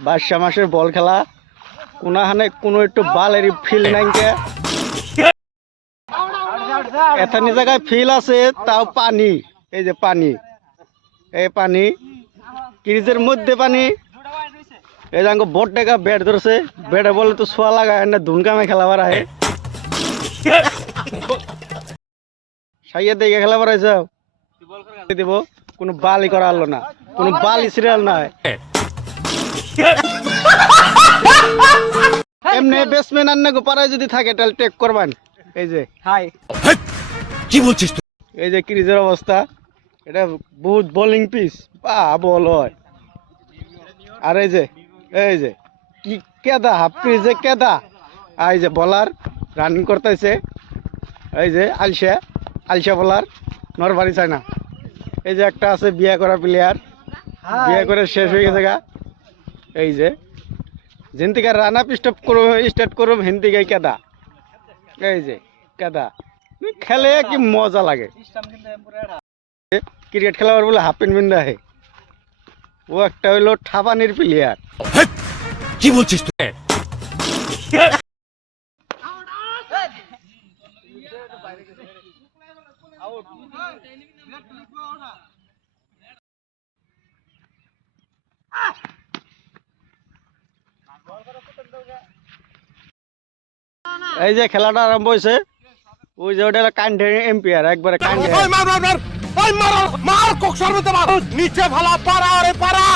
বাদশা মাসের বল খেলা কোনাখানে কোনো একটু বালের ফিল নাই এখানে জায়গায় ফিল আছে তাও পানি এই যে পানি এই পানি ক্রিজের মধ্যে পানি এই যে বট টাকা ব্যাট ধরছে ব্যাটে বলে তো সোয়া লাগায় না ধুন কামে খেলাবার আহে সাইয়া দেখে খেলাবার যাও দিব কোনো বালি করা হলো না কোনো বালি সিরিয়াল নাই এমনি ব্যাটসম্যান আর না পাড়ায় যদি থাকে তাহলে টেক করবেন এই যে হাই কি বলছিস তুই? এই যে ক্রিজের অবস্থা এটা বহুত বোলিং পিচ বা বল হয় আর এই যে কি কেদা হাফ ক্রিজে কেদা এই যে বলার রানিং করতেছে এই যে আলসা বলার নরবারি চায় না এই যে একটা আছে বিয়ে করা প্লেয়ার বিয়ে করে শেষ হয়ে গেছে গা এই যে যেন থেকে রান আপ স্টার্ট করুম হেন থেকে কেদা এই যে কেদা খেলে কি মজা লাগে ক্রিকেট খেলাবার বলে হাফ প্যান্ট বিন্দা হে ও একটা হইলো ঠাপানির প্লেয়ার কি বলছিস তুই? এই যে খেলাটা আরম্ভ হয়েছে ওই যে ওটা কান্ডে এম্পিয়ার একবারে কান্ডে মার কোক সর্বতে মার নিচে ভালা পারা রে পারা